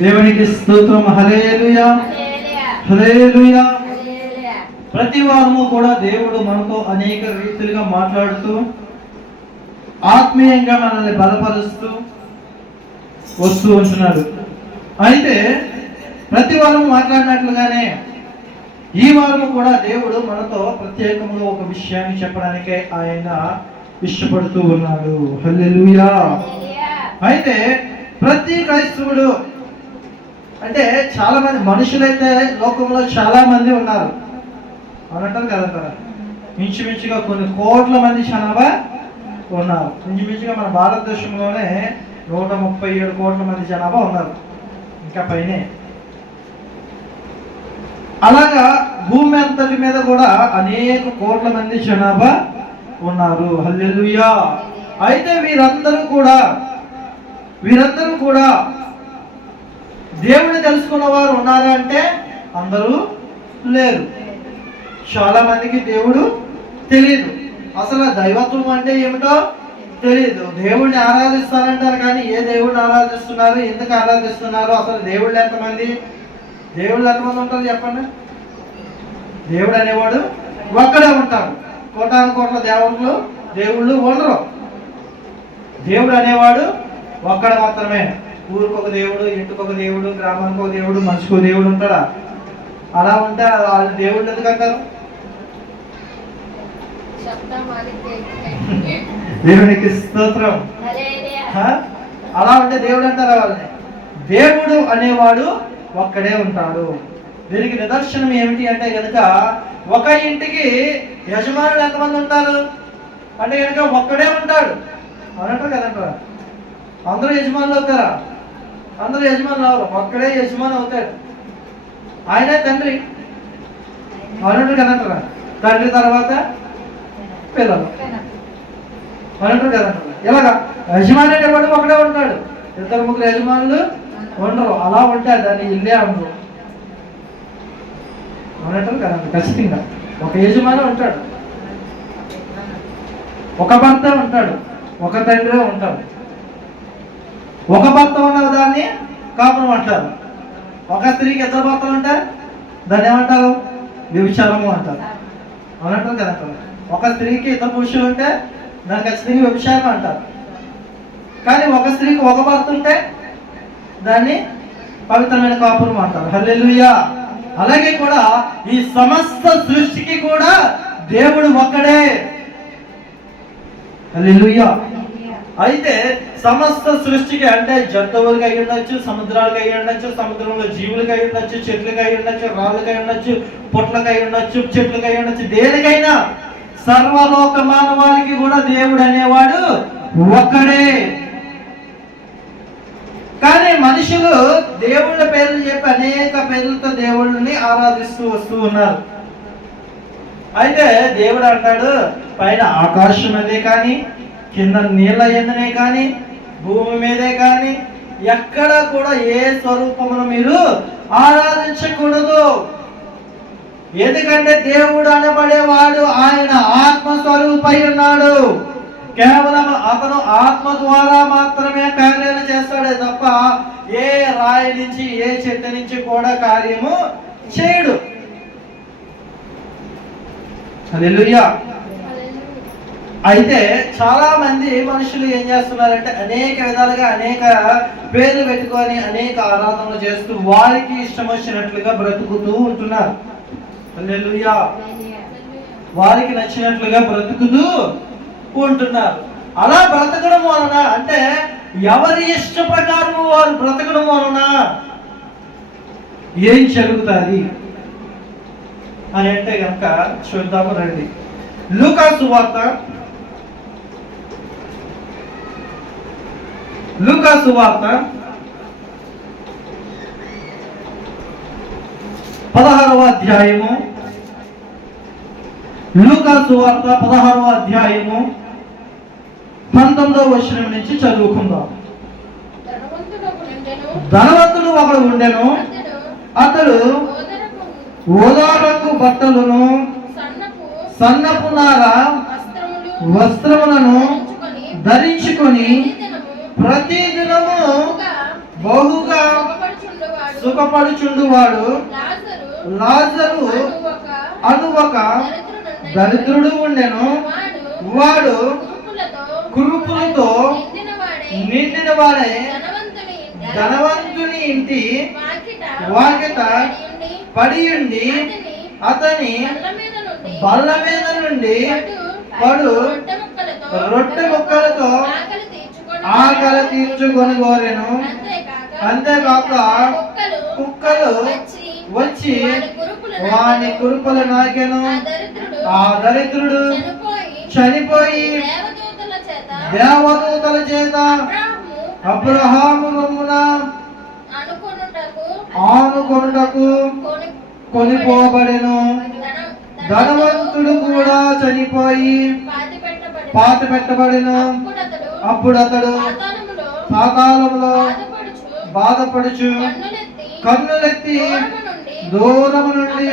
దేవునికి స్తోత్రం. Hallelujah hallelujah ప్రతి వారము కూడా దేవుడు మనతో అనేక రీతిలుగా మాట్లాడుతూ ఆత్మీయంగా మనల్ని బలపరుస్తూ వస్తూ ఉంటున్నాడు. అయితే ప్రతి వారం మాట్లాడినట్లుగానే ఈ వారము కూడా దేవుడు మనతో ప్రత్యేకంగా ఒక విషయాన్ని చెప్పడానికే ఆయన ఇష్టపడుతూ ఉన్నాడు. హల్లెలూయా. అయితే ప్రతి క్రైస్తవుడు అంటే చాలా మంది మనుషులైతే లోకంలో చాలా మంది ఉన్నారు అనంటారు కదంటారా ఇంచుమించుగా కొన్ని కోట్ల మంది జనాభా ఉన్నారు. ఇంచుమించుగా మన భారతదేశంలోనే నూట ముప్పై ఏడు కోట్ల మంది జనాభా ఉన్నారు. ఇంకా పైనే. అలాగా భూమి అంతటి మీద కూడా అనేక కోట్ల మంది జనాభా ఉన్నారు. హల్లెలుయా. అయితే వీరందరూ కూడా వీరందరూ కూడా దేవుడిని తెలుసుకున్న వారు ఉన్నారా అంటే అందరూ లేరు. చాలా మందికి దేవుడు తెలియదు అసలు దైవత్వం అంటే ఏమిటో తెలియదు దేవుడిని ఆరాధిస్తారంటారు కానీ ఏ దేవుడిని ఆరాధిస్తున్నారు? ఎందుకు ఆరాధిస్తున్నారు? అసలు దేవుళ్ళు ఎంతమంది? దేవుళ్ళు ఎంతమంది ఉంటారు చెప్పండి? దేవుడు అనేవాడు ఒక్కడే ఉంటాడు. కోటాను కోట్ల దేవుళ్ళు దేవుళ్ళు ఉండరు. దేవుడు అనేవాడు ఒక్కడ మాత్రమే. ఊరికి ఒక దేవుడు ఇంటికి ఒక దేవుడు గ్రామానికి ఒక దేవుడు మనిషికి ఒక దేవుడు ఉంటాడా? అలా ఉంటే వాళ్ళు దేవుళ్ళు ఎందుకు అంటారు? దేవునికి స్తోత్రం? అలా ఉంటే దేవుడు అంటారా వాళ్ళని? దేవుడు అనేవాడు ఒక్కడే ఉంటాడు. దీనికి నిదర్శనం ఏమిటి అంటే కనుక ఒక ఇంటికి యజమానులు ఎంతమంది ఉంటారు? అంటే కనుక ఒక్కడే ఉంటాడు. అనంటారు కదంటారా? అందరూ యజమానులు అవుతారా? అందరూ యజమానులు అవరు ఒక్కడే యజమాని అవుతాడు. ఆయనే తండ్రి. అనంటారు కదంటారా తండ్రి తర్వాత పిల్లలు. అనంటారు కదంటారా ఇలాగా యజమాని అనేవాడు ఒకడే ఉంటాడు. ఇద్దరు ముగ్గురు యజమానులు ఉండరు. అలా ఉంటాడు దాన్ని ఇల్లే ఉండరు అనంటారు కదా ఖచ్చితంగా. ఒక యజమాని ఉంటాడు. ఒక భర్త ఉంటాడు. ఒక తండ్రి ఉంటాడు. ఒక భర్త ఉన్న దాన్ని కాపురం అంటారు. ఒక స్త్రీకి ఇద్దరు భర్తలు ఉంటారు దాన్ని ఏమంటారు? వ్యభిచారము అంటారు. అవునంటారు కదా ఒక స్త్రీకి ఇద్దరు పురుషులు ఉంటే దాన్ని ఖచ్చితంగా వ్యభిచారం అంటారు. కానీ ఒక స్త్రీకి ఒక భర్త ఉంటే దాన్ని పవిత్రమైన కాపురం అంటారు. హల్లెలుయా! అలాగే కూడా ఈ సమస్త సృష్టికి కూడా దేవుడు ఒక్కడే. హల్లెలూయా! అయితే సమస్త సృష్టికి అంటే జంతువులకి అయి ఉండొచ్చు సముద్రాలకు అయి ఉండొచ్చు సముద్రంలో జీవులకి అయి ఉండొచ్చు చెట్లకి అయి ఉండొచ్చు రాళ్ళకి అయి ఉండొచ్చు పొట్లకి అయి ఉండొచ్చు చెట్లకి అయి ఉండొచ్చు దేనికైనా సర్వలోక మానవాళికి కూడా దేవుడు అనేవాడు ఒక్కడే. కానీ మనుషులు దేవుళ్ళ పేర్లు చెప్పి అనేక పేర్లతో దేవుళ్ళని ఆరాధిస్తూ వస్తూ ఉన్నారు. అయితే దేవుడు అంటాడు పైన ఆకాశం అదే కానీ కింద నీళ్ళ ఎందునే కానీ భూమి మీదే కానీ ఎక్కడ కూడా ఏ స్వరూపమును మీరు ఆరాధించకూడదు. ఎందుకంటే దేవుడు అనబడేవాడు ఆయన ఆత్మ స్వరూపై ఉన్నాడు. కేవలం అతను ఆత్మ ద్వారా మాత్రమే కార్యాలు చేస్తాడే తప్ప ఏ రాయి నుంచి ఏ చెట్టు నుంచి కూడా కార్యము చేయడు. హల్లెలూయా. అయితే చాలా మంది మనుషులు ఏం చేస్తున్నారంటే అనేక విధాలుగా అనేక పేర్లు పెట్టుకొని అనేక ఆరాధనలు చేస్తూ వారికి ఇష్టం వచ్చినట్లుగా బ్రతుకుతూ ఉంటున్నారు. వారికి నచ్చినట్లుగా బ్రతుకుతూ ఉంటున్నారు. అలా బ్రతకడం వలన అంటే ఎవరి ఇష్ట ప్రకారం వారు బ్రతకడం వలన ఏం జరుగుతుంది అని అంటే కనుక చూద్దాము రండి. లూకాసు వార్త లూకాసు వార్త పదహారవ అధ్యాయము లూకాసు వార్త పదహారవ అధ్యాయము పంతొమ్మిదవ వచనం నుంచి చదువుకుందాం ధనవంతుడు ఒకడు ఉండెను అతడు ఓదారకు బట్టలను సన్నపు నార వస్త్రములను ధరించుకొని ప్రతి దినము బహుగా సుఖపడుచుండువాడు. లాజరు లాజరు అను ఒక. దరిద్రుడు ఉండెను. వాడు కురుపులతో నిండిన వాడే ధనవంతుని ఇంట వాకిట పడియుండి అతని బల్ల మీద నుండి పడు రొట్టె ముక్కలతో ఆకలి తీర్చుకొని కోరెను అంతేకాక కుక్కలు వచ్చి వాని కురుపులు నాకెను. ఆ దరిద్రుడు చనిపోయి దేవదూతల చేత అబ్రాహము రొమ్మున ఆనుకొనుటకు కొని కొనిపోబడెను. ధనం- ధనవంతుడు కూడా చనిపోయి పాతి పెట్టబడి పాత పెట్టబడెను అప్పుడు అతడు పాతాళంలో బాధపడుచు కన్నులెత్తి దూరము నుండి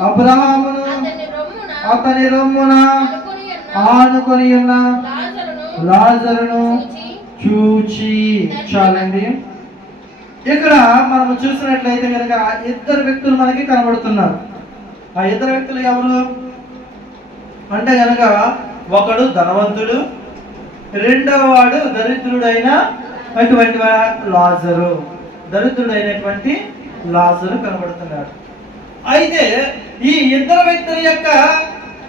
అబ్రహామును అతని రొమ్మున ఆనుకొని ఉన్న లాజరును చూచి చాలండి. ఇక్కడ మనం చూసినట్లయితే కనుక ఇద్దరు వ్యక్తులు మనకి కనబడుతున్నారు. ఆ ఇద్దరు వ్యక్తులు ఎవరు? అంటే కనుక ఒకడు ధనవంతుడు రెండవ వాడు దరిద్రుడైన అటువంటి లాజరు. దరిద్రుడైనటువంటి లాజరు కనబడుతున్నాడు. అయితే ఈ ఇద్దరు వ్యక్తుల యొక్క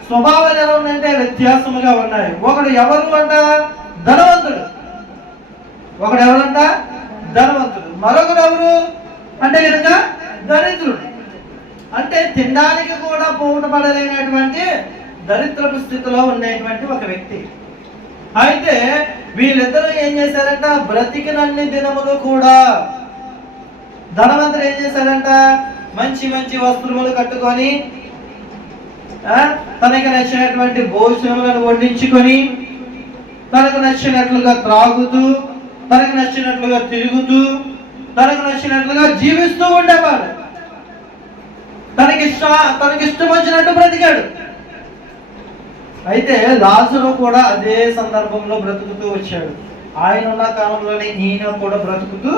స్వభావం ఎలా ఉందంటే వ్యత్యాసముగా ఉన్నాయి. ఒకడు ఎవరు అంట? ధనవంతుడు. ఒకడు ఎవరంట ధనవంతుడు. మరొకడు ఎవరు? అంటే కనుక దరిద్రుడు. అంటే తినడానికి కూడా పూట పడలేనటువంటి దరిద్రపు స్థితిలో ఉండేటువంటి ఒక వ్యక్తి. అయితే వీళ్ళిద్దరూ ఏం చేశారంట? బ్రతికినన్ని దినములు కూడా ధనవంతులు ఏం చేశారంట? మంచి మంచి వస్త్రములు కట్టుకొని తనకి నచ్చినటువంటి భోజనములను వండించుకొని తనకు నచ్చినట్లుగా త్రాగుతూ తనకు నచ్చినట్లుగా తిరుగుతూ తనకు నచ్చినట్లుగా జీవిస్తూ ఉండేవాడు. తనకి తనకి ఇష్టం వచ్చినట్టు బ్రతికాడు. అయితే లాజరు కూడా అదే సందర్భంలో బ్రతుకుతూ వచ్చాడు. ఆయన ఉన్న కాలంలోనే ఈయన కూడా బ్రతుకుతూ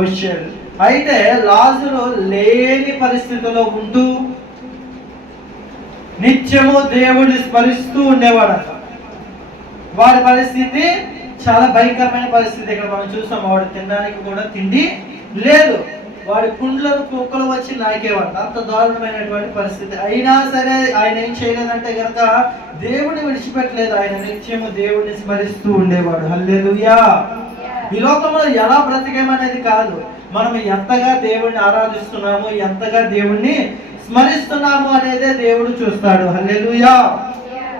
వచ్చాడు. అయితే లాజరు లేని పరిస్థితిలో ఉంటూ నిత్యము దేవుడిని స్మరిస్తూ ఉండేవాడట. వాడి పరిస్థితి చాలా భయంకరమైన పరిస్థితి. ఇక్కడ మనం చూస్తాం వాడు తినడానికి కూడా తిండి లేదు. వాడి కుండ్లను కుక్కలు వచ్చి నాకేవాడు అంత దారుణమైనటువంటి పరిస్థితి. అయినా సరే ఆయన ఏం చేయలేదంటే గనక దేవుడిని విడిచిపెట్టలేదు. ఆయన నిత్యము దేవుడిని స్మరిస్తూ ఉండేవాడు. హల్లెలూయా! ఈ లోకంలో ఎలా బ్రతికేమనేది కాదు. మనం ఎంతగా దేవుణ్ణి ఆరాధిస్తున్నాము ఎంతగా దేవుణ్ణి స్మరిస్తున్నాము అనేదే దేవుడు చూస్తాడు. హల్లెలూయా!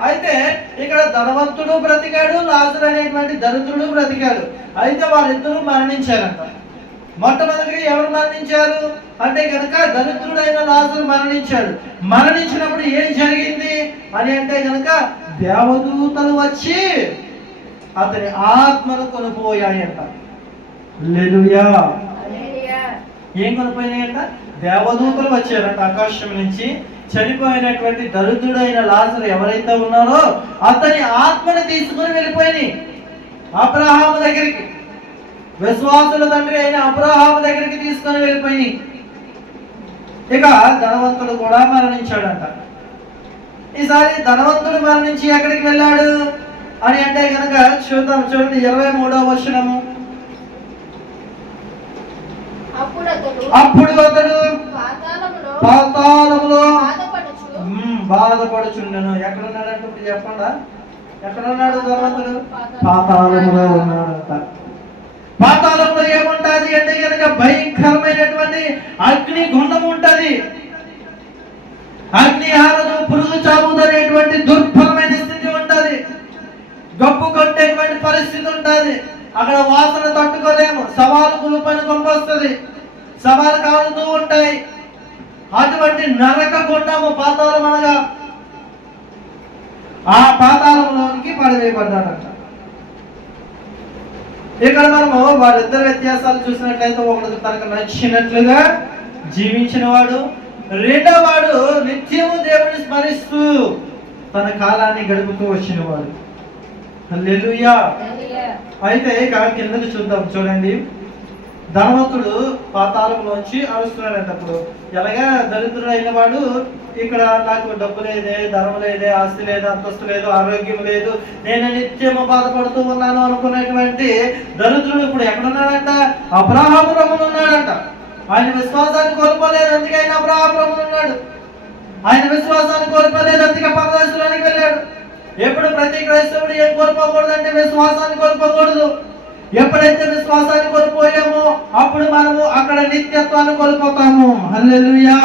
అయితే ఇక్కడ ధనవంతుడు బ్రతికాడు లాజరు అనేటువంటి దరిద్రుడు బ్రతికాడు. అయితే వారిద్దరూ మరణించారంట. మొట్టమొదటిగా ఎవరు మరణించారు? అంటే కనుక దరిద్రుడైన లాజరు మరణించాడు. మరణించినప్పుడు ఏం జరిగింది? అని అంటే కనుక దేవదూతలు వచ్చి అతని ఆత్మను కొనిపోయాయంట. హల్లెలూయా. ఏం కొనిపోయినాయంట? దేవదూతలు వచ్చారంట ఆకాశం నుంచి. చనిపోయినటువంటి దరిద్రుడైన లాజరు ఎవరైతే ఉన్నారో అతని ఆత్మని తీసుకుని వెళ్ళిపోయినాయి. అబ్రహాము దగ్గరికి. విశ్వాసుల తండ్రి అయిన అబ్రహాము దగ్గరికి తీసుకొని వెళ్ళిపోయినాయి ఇక ధనవంతుడు కూడా మరణించాడంట. ఈసారి ధనవంతుడు మరణించి ఎక్కడికి వెళ్ళాడు అని అంటే కనుక చూద్దాం చూడండి ఇరవై మూడవ వచనము. అప్పుడు అతడు పాతాళములో బాధపడుచుండెను. ఎక్కడున్నాడంటే ఇప్పుడు చెప్పండా? ఎక్కడున్నాడు ధనవంతుడు? పాతాళములో ఉన్నాడంట. పాతాళంలో ఏముంటది అంటే కనుక భయంకరమైనటువంటి అగ్ని గుండం ఉంటది. అగ్ని ఆరదు పురుగు చాపుదనేటువంటి దుర్ఫలమైన స్థితి ఉంటది. గప్పు కొట్టేటువంటి పరిస్థితి ఉంటది. అక్కడ వాసన తట్టుకోలేము. సవాలు కులుపైన కొంపొస్తుంది సవాలు కాలుతూ ఉంటాయి. అటువంటి నరక గుండము పాతాళం అనగా ఆ పాతాళంలోనికి పడవేయబడ్డాడంట. ఇక్కడ మనము వాళ్ళిద్దరు వ్యత్యాసాలు చూసినట్లయితే ఒకడు తనకు నచ్చినట్లుగా జీవించిన వాడు రెండో వాడు నిత్యము దేవుని స్మరిస్తూ తన కాలాన్ని గడుపుతూ వచ్చిన వాడు. అయితే ఇక కిందకు చూద్దాం చూడండి. ధనవంతుడు పాతాళంలోంచి అరుస్తున్నాడంట అప్పుడు. ఎలాగా? దరిద్రుడు అయిన వాడు ఇక్కడ నాకు డబ్బు లేదే ధనం లేదే ఆస్తి లేదు అంతస్తు లేదు ఆరోగ్యం లేదు. నేను నిత్యము బాధపడుతూ ఉన్నాను అనుకునేటువంటి దరిద్రుడు ఇప్పుడు ఎక్కడున్నాడంట? అబ్రాహాపురములు ఉన్నాడంట. ఆయన విశ్వాసాన్ని కోల్పోలేదు అందుకే ఆయన అబ్రాహాపురములు ఉన్నాడు. ఆయన విశ్వాసాన్ని కోల్పోలేదు అందుకే పరదేశంలోనికి వెళ్ళాడు. ఎప్పుడు ప్రతి క్రైస్తవుడు ఏం కోల్పోకూడదు అంటే విశ్వాసాన్ని కోల్పోకూడదు. ఎప్పుడైతే విశ్వాసాన్ని కోల్పోయామో అప్పుడు మనము అక్కడ నిత్యత్వాన్ని కోల్పోతాము. హల్లెలూయా.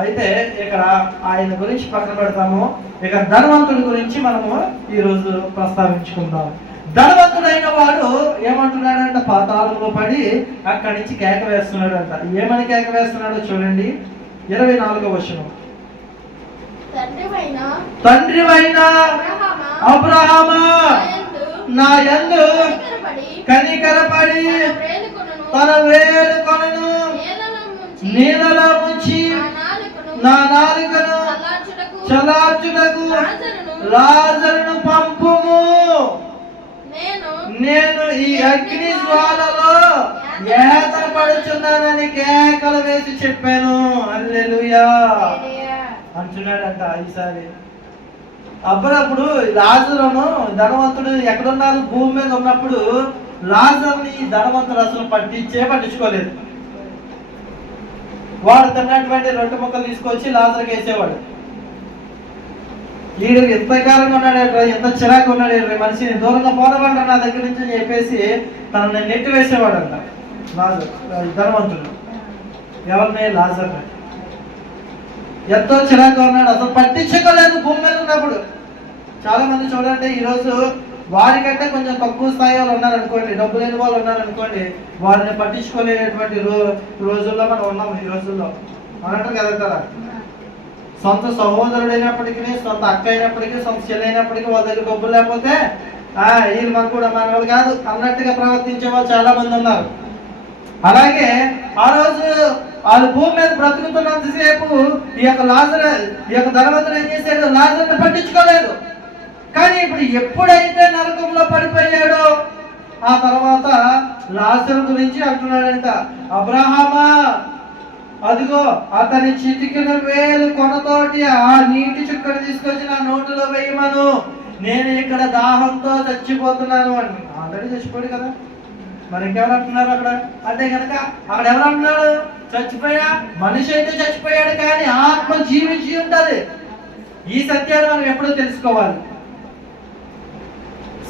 అయితే ఇక్కడ ఆయన గురించి పక్కన పెడతాము. ఇక ధనవంతుడి గురించి మనము ఈ రోజు ప్రస్తావించుకుందాం. ధనవంతుడైన వాడు ఏమంటున్నాడంట? పాతాళంలో పడి అక్కడి నుంచి కేక వేస్తున్నాడంట. ఏమని కేక వేస్తున్నాడో చూడండి. ఇరవై నాలుగో వచనం. తండ్రివైన తండ్రివైన అబ్రహామా. నా యందు కనికరపడి తన వేలుకొనును, నీళ్ళలో ముంచి నా నాలుకను చలార్చుటకు లాజరును లాజరును పంపుము. నేను ఈ అగ్ని జ్వాలలో ఏతన పడుచున్నానని కేకలు వేసి చెప్పాను. అల్లెలుయా అంటున్నాడంట ఈసారి. అప్పుడప్పుడు లాజరును ధనవంతుడు ఎక్కడున్నారు? భూమి మీద ఉన్నప్పుడు లాజర్ని ఈ ధనవంతుడు అసలు పట్టించే పట్టించుకోలేదు. వాడు తిన్నటువంటి రెండు ముక్కలు తీసుకొచ్చి లాజర్కి వేసేవాడు. వీడు ఎంత కాలంగా ఉన్నాడు ఎంత చిరాకు ఉన్నాడు మనిషిని దూరంగా పోనవాడు నా దగ్గర నుంచి చెప్పేసి తనని నెట్టి వేసేవాడు అంట లాజర్ ధనవంతుడు. ఎవరిని? లాజర్ ఎంతో చిరాకు ఉన్నాడు. అసలు పట్టించుకోలేదు భూమి మీద ఉన్నప్పుడు. చాలా మంది చూడండి ఈరోజు వారికంటే కొంచెం తక్కువ స్థాయి వాళ్ళు ఉన్నారు అనుకోండి డబ్బు లేని వాళ్ళు ఉన్నారనుకోండి వారిని పట్టించుకోలేనటువంటి రో రోజుల్లో మనం ఉన్నాం ఈ రోజుల్లో. అన్నట్టు కదంటారా సొంత సహోదరుడైనప్పటికీ సొంత అక్క అయినప్పటికీ సొంత చెల్లి అయినప్పటికీ వాళ్ళ దగ్గర డబ్బులు లేకపోతే వీళ్ళు మనకు కూడా మన వాళ్ళు కాదు అన్నట్టుగా ప్రవర్తించే వాళ్ళు చాలా మంది ఉన్నారు. అలాగే ఆ రోజు వాళ్ళు భూమి మీద బ్రతుకుతున్నంతసేపు ఈ యొక్క లాజర్ ఈ యొక్క ధనవంతుడు ఏం చేశాడు? లాజర్ని పట్టించుకోలేదు. కానీ ఇప్పుడు ఎప్పుడైతే నరకంలో పడిపోయాడో ఆ తర్వాత లాజర్ గురించి అంటున్నాడంట అబ్రహామా అదిగో అతని చిటికిన వేలు కొనతోటి ఆ నీటి చుక్కను తీసుకొచ్చి నా నోటిలో వేయమను. నేను ఇక్కడ దాహంతో చచ్చిపోతున్నాను అని. ఆల్రెడీ చచ్చిపోయాడు కదా. మరి ఇంకెవరు అంటున్నారు అక్కడ? అంటే కనుక అక్కడ ఎవరు అంటున్నారు? చచ్చిపోయా? మనిషి అయితే చచ్చిపోయాడు కానీ ఆత్మ జీవించి ఉంటది. ఈ సత్యాలు మనం ఎప్పుడూ తెలుసుకోవాలి.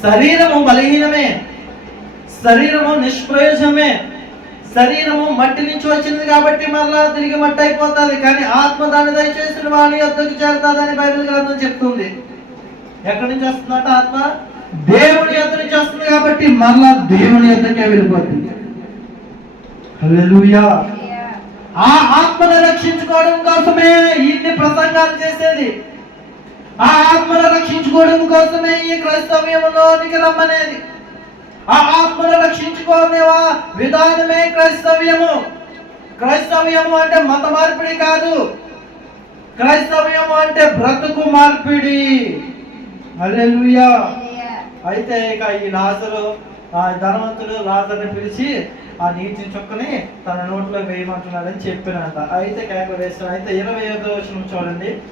శరీరము బలహీనమే. శరీరము నిష్ప్రయోజనమే. శరీరము మట్టి నుంచి వచ్చింది కాబట్టి మళ్ళా తిరిగి మట్టి అయిపోతుంది. కానీ ఆత్మ దాన్ని దయచేసిన వాడి యొద్దకు చేరుతుందని బైబిల్ గ్రంథం చెప్తుంది. ఎక్కడి నుంచి వస్తుందంట ఆత్మ? దేవుని యొద్ద నుంచి వస్తుంది కాబట్టి మళ్ళా దేవుని యొద్దకే వెళ్ళిపోతుంది. ఆ ఆత్మను రక్షించుకోవడం కోసమే ఇన్ని ప్రసంగాలు చేసేది. ఆ ఆత్మను రక్షించుకోవడం కోసమే ఈ క్రైస్తవ్యంలోనికి రమ్మనేది ఆ ఆత్మను రక్షించుకోనేవా? విధానమే క్రైస్తవ్యము. క్రైస్తవ్యము అంటే మత మార్పిడి కాదు. క్రైస్తవ్యము అంటే బ్రతుకు మార్పిడి. అయితే ఇక ఈ లాజరు ఆ ధనవంతుడు లాజర్ని పిలిచి ఆ నీటి చుక్కని తన నోట్లో వేయమంటున్నాడని చెప్పినంత అయితే కేక వేస్తాను అయితే ఇరవై ఐదో చూడండి.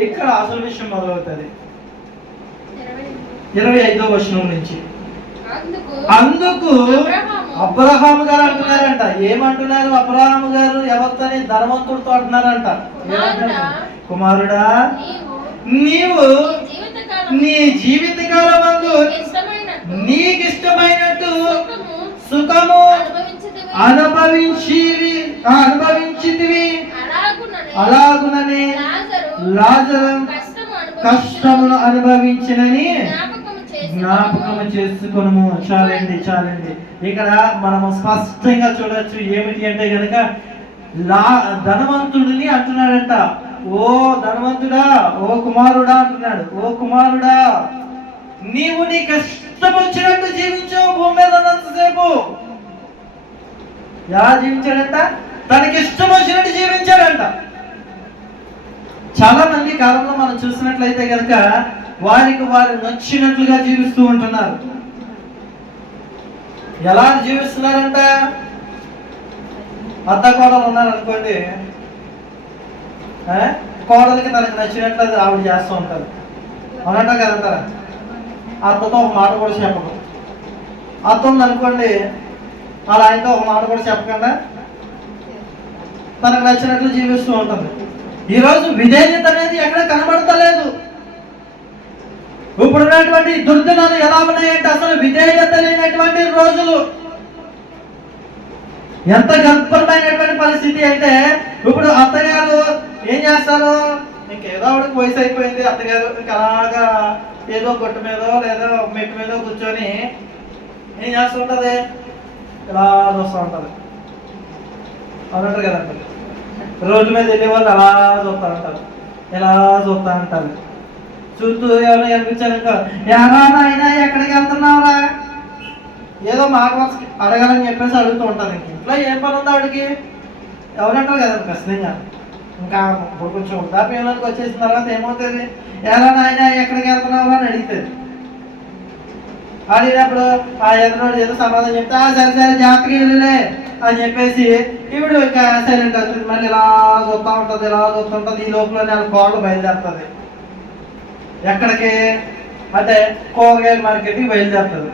ఇక్కడ అసలు విషయం మొదలవుతుంది? ఇరవై ఐదో. వచనం నుంచి. అందుకు అబ్రహాము అబ్రహాము గారు అంటున్నారంట. ఏమంటున్నారు అబ్రహాము గారు? ఎవరితోని ధనవంతుడితో అంటున్నారంట? కుమారుడా నీవు నీ జీవితకాలం నీ జీవితకాలం మందు నీకు ఇష్టమైనట్టు నీకు ఇష్టమైనట్టు సుఖము అనుభవించివి అనుభవించితివి. అలాగుననే అలాగుననే లాజరు లాజరు కష్టము కష్టమును అనుభవించినని జ్ఞాపకము జ్ఞాపకము చేసుకునము. చాలండి చాలండి. ఇక్కడ మనము స్పష్టంగా చూడొచ్చు ఏమిటి అంటే గనక లా ధనవంతుడిని అంటున్నాడంట. ఓ ధనవంతుడా ఓ కుమారుడా అంటున్నాడు. ఓ కుమారుడా నీవు నీకు ఇష్టం వచ్చినట్టు జీవించావు భూమి మీద ఎలా జీవించాడంట తనకి ఇష్టం వచ్చినట్టు జీవించాడంట. చాలా మంది కాలంలో మనం చూసినట్లయితే కనుక వారికి వారు నచ్చినట్లుగా జీవిస్తూ ఉంటున్నారు. ఎలా జీవిస్తున్నారంట? అత్త కోడలు ఉన్నారనుకోండి ఆ? కోడలికి తనకు నచ్చినట్లు అది ఆవిడ చేస్తూ ఉంటారు. అవునంట కదంటారా? అత్తతో ఒక మాట కూడా చెప్పదు అత్త ఉందనుకోండి అలా ఆయనతో ఒక మాట కూడా చెప్పకుండా తనకు నచ్చినట్లు జీవిస్తూ ఉంటుంది. ఈరోజు విధేయత అనేది ఎక్కడ కనబడతలేదు. ఇప్పుడు ఉన్నటువంటి దుర్దినాలు ఎలా ఉన్నాయంటే అసలు విధేయత లేనటువంటి రోజులు. ఎంత గర్భమైనటువంటి పరిస్థితి అంటే ఇప్పుడు అత్తగారు ఏం చేస్తారు? ఇంకేదో ఆవిడకి వయసు అయిపోయింది అత్తగారు ఇంకా అలాగా ఏదో గొట్టు మీదో లేదా మెట్టు మీదో కూర్చొని ఏం చేస్తుంటది? ఇలా చూస్తూ ఉంటది అవునంటారు కదంటారు రోడ్డు మీద వెళ్ళే వాళ్ళు అలా చూస్తూ ఉంటారు ఇలా చూస్తూ ఉంటారు చూస్తూ ఎవరైనా కనిపించారు ఇంకా? ఎలా అయినా ఎక్కడికి వెళ్తున్నావురా? ఏదో మాట అడగాలని చెప్పేసి అడుగుతూ ఉంటాను ఇంక. ఇంట్లో ఏం పని ఉందో అడిగి ఎవరంటారు కదా ఖచ్చితంగా ఇంకా ఇప్పుడు కొంచెం వృద్ధాప్యంలోకి వచ్చేసిన తర్వాత ఏమవుతుంది? ఎలా నాయన ఎక్కడికి వెళ్తున్నావు అని అడిగితే. అడిగినప్పుడు ఆ ఎదురు ఏదో సమాధానం చెప్తే "ఆ, సరే సరే జాగ్రత్తగా వెళ్ళలే అని చెప్పేసి ఇప్పుడు ఇంకా సైలెంట్ అవుతుంది. మళ్ళీ ఇలా చూస్తూ ఉంటుంది ఇలా చూస్తుంటుంది ఈ లోపల నేను కోళ్ళు బయలుదేరుతుంది. ఎక్కడికి? అంటే కూరగాయల మార్కెట్కి బయలుదేరుతుంది.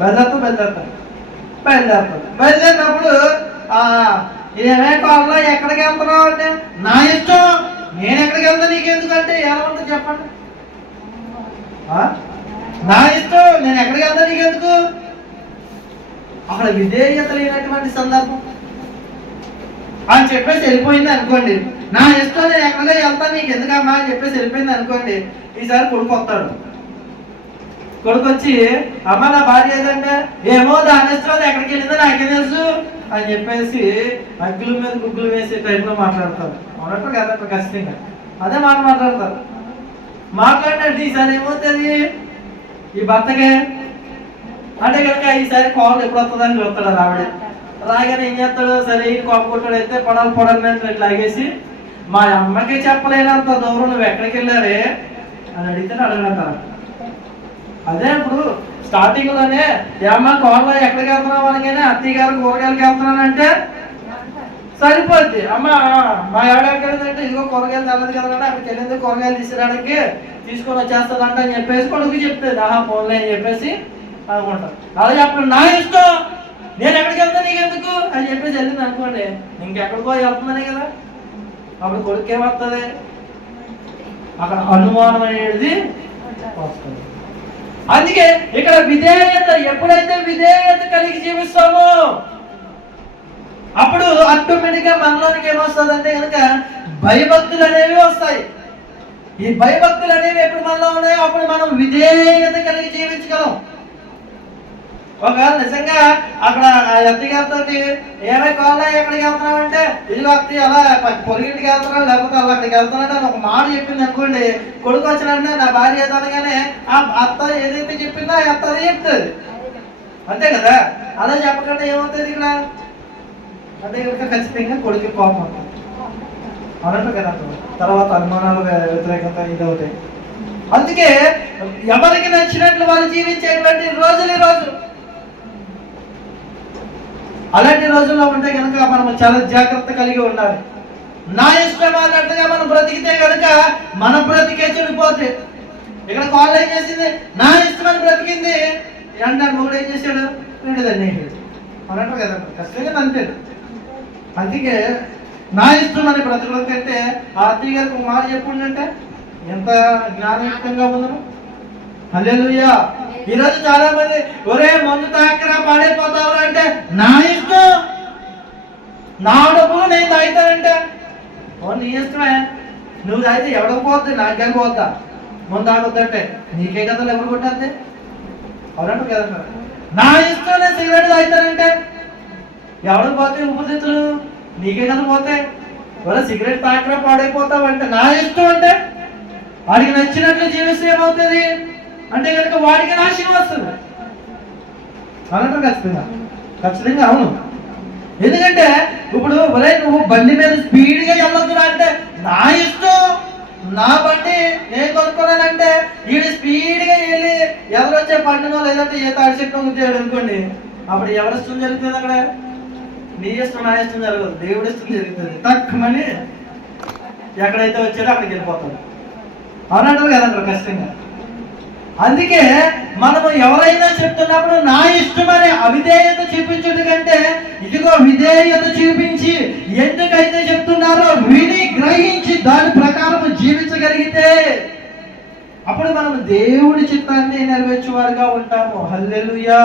బయలుదేరుతా బయలుదేరుతుంది. బయలుదేరుతుంది. బయలుదేరినప్పుడు ఆ ఏమే కోళ్ళ ఎక్కడికి వెళ్తున్నావు అంటే? నా ఇష్టం. నేను ఎక్కడికి వెళ్తా నీకెందుకంటే ఎలా ఉంటుంది చెప్పండి. నా ఇష్టం. నేను ఎక్కడికి వెళ్తా నీకెందుకు? అక్కడ విధేయత లేనటువంటి సందర్భం. అని చెప్పేసి వెళ్ళిపోయింది అనుకోండి. నా ఇష్టం నేను ఎక్కడికి వెళ్తాను నీకు ఎందుకమ్మా అని చెప్పేసి వెళ్ళిపోయింది అనుకోండి. ఈసారి కొడుకు వస్తాడు. కొడుకు వచ్చి అమ్మ నా భార్య ఏదంటే ఏమో దాని ఇష్టం ఎక్కడికి వెళ్ళిందో నాకే తెలుసు. అని చెప్పేసి అగ్గుల మీద గుగ్గులు వేసే టైంలో మాట్లాడతారు అవునట్టు కదా ఖచ్చితంగా. అదే మాట మాట్లాడతారు మాట్లాడినట్టు ఈసారి ఏమవుతుంది? ఈ భర్తకే అంటే కనుక ఈసారి కోపం ఎప్పుడు వస్తుందని చెప్తాడు ఆవిడ రాగానే ఏం చేస్తాడు? సరే ఈ కొట్టాడు అయితే పొడలు పొడలు మీద ఇట్లా లాగేసి మా అమ్మకి చెప్పలేనంత దూరం నువ్వు ఎక్కడికి వెళ్ళారే? అని అడిగితే అడగలంటారు అదే ఇప్పుడు స్టార్టింగ్లోనే ఏమ్మా కోళ్ళ ఎక్కడికి వెళ్తున్నావు? అనగానే అత్తయ్య గారు కూరగాయలకి వెళ్తున్నానంటే సరిపోద్ది. అమ్మ మా ఆవిడ వెళ్ళిందంటే ఇదిగో కూరగాయలు తెల్లదు కదా అక్కడికి వెళ్ళింది కూరగాయలు తీసుకురావడానికి తీసుకొని వచ్చేస్తుందంట అని చెప్పేసి కొడుకు చెప్తుంది. ఆహా ఫోన్లే అని చెప్పేసి అనుకుంటాం అలా చెప్పండి నా ఇష్టం. నేను ఎక్కడికి వెళ్తా నీకు ఎందుకు అని చెప్పేసి వెళ్ళింది అనుకోండి. ఇంకెక్కడికో వెళ్తుందనే కదా. అప్పుడు కొడుకు ఏమవుతుంది అక్కడ అనుమానం అనేది వస్తుంది. అందుకే ఇక్కడ విధేయత ఎప్పుడైతే విధేయత కలిగి జీవిస్తామో అప్పుడు ఆటోమేటిక్గా మనలోనికి ఏమొస్తుంది అంటే కనుక భయభక్తులు అనేవి వస్తాయి. ఈ భయభక్తులు అనేవి ఎప్పుడు మనలో ఉన్నాయో అప్పుడు మనం విధేయత కలిగి జీవించగలం. ఒకవేళ నిజంగా అక్కడ ఆ అత్తగారితో ఏమై కావాలా ఎక్కడికి వెళ్తున్నావు అంటే ఇదిగో అత్తి అలా పొరిగింటికి వెళ్తున్నాం లేకపోతే అలా అక్కడికి వెళ్తున్నాడు అని ఒక మాట చెప్పింది అనుకోండి కొడుకు వచ్చినంటే నా భార్య ఏదనగానే ఆ అత్త ఏదైతే చెప్పిందో ఆ అత్త అదే చెప్తుంది. అంతే కదా? అలా చెప్పకుండా ఏమవుతుంది ఇక్కడ? అంటే కనుక ఖచ్చితంగా కొడుకు కోపం ఉంటుంది అన్నట్టు కదా తర్వాత అనుమానాలు వ్యతిరేకత ఇది అవుతాయి అందుకే ఎవరికి నచ్చినట్లు వాళ్ళు జీవించేటువంటి రోజులు ఈ రోజు. అలాంటి రోజుల్లో ఉంటే కనుక మనం చాలా జాగ్రత్త కలిగి ఉండాలి. నా ఇష్టం అన్నట్టుగా మనం బ్రతికితే కనుక మన బ్రతికే చెడిపోతే ఇక్కడ కాల్ ఏం చేసింది? నా ఇష్టం అని బ్రతికింది. అంటే మూడు ఏం చేశాడు? రెండు దాన్ని అన్నట్టు కదా ఖచ్చితంగా అంతే అందుకే నా ఇష్టం అని బ్రతకడం కంటే ఆర్తి గారికి ఒక మాట చెప్పుండంటే ఎంత జ్ఞానయుక్తంగా ఉందను? హల్లెలూయా. ఈరోజు చాలా మంది ఒరే మందు తాకరా పాడైపోతావు అంటే నా ఇష్టం. నా డబ్బులు నేను తాగుతానంటే ఓ నీ ఇష్టమే. నువ్వు తాగితే ఎవడికి పోద్ది? నాకు కానీ పోద్దా? ముందు తాగొద్దంటే నీకే కదా ఎవరు కొట్టద్ది? అవునంట కదా? నా ఇష్టం నేను సిగరెట్ తాగుతానంటే ఎవరికి పోతే ఉపస్థితులు నీకే కదా పోతాయి ఒరే సిగరెట్ తాకరా పాడైపోతావు అంటే నా ఇష్టం అంటే వాడికి నచ్చినట్లు జీవిస్తే ఏమవుతుంది? అంటే కనుక వాడికి నాశనం వస్తుంది. అనంటారు ఖచ్చితంగా. ఖచ్చితంగా అవును. ఎందుకంటే ఇప్పుడు ఒరే నువ్వు బండి మీద స్పీడ్గా వెళ్ళొద్దురా అంటే నా ఇష్టం నా బండి నేను కొనుక్కున్నానంటే వీడు స్పీడ్గా వెళ్ళి ఎవరొచ్చే పండునో లేదంటే ఏ తాడి చెట్టునో అనుకోండి. అప్పుడు ఎవరి ఇష్టం జరుగుతుంది అక్కడ? నీ ఇష్టం నా ఇష్టం జరగదు. దేవుడి ఇష్టం జరుగుతుంది. తక్కువని ఎక్కడైతే వచ్చాడో అక్కడికి వెళ్ళిపోతాడు. అవునంటారు కదంటారు ఖచ్చితంగా. అందుకే మనము ఎవరైనా చెప్తున్నప్పుడు నా ఇష్టమనే అవిధేయత చూపించడం కంటే ఇదిగో విధేయత చూపించి ఎందుకైతే చెప్తున్నారో విని గ్రహించి దాని ప్రకారం జీవించగలిగితే అప్పుడు మనం దేవుడి చిత్తాన్ని నెరవేర్చేవారుగా ఉంటాము. హల్లెలుయా.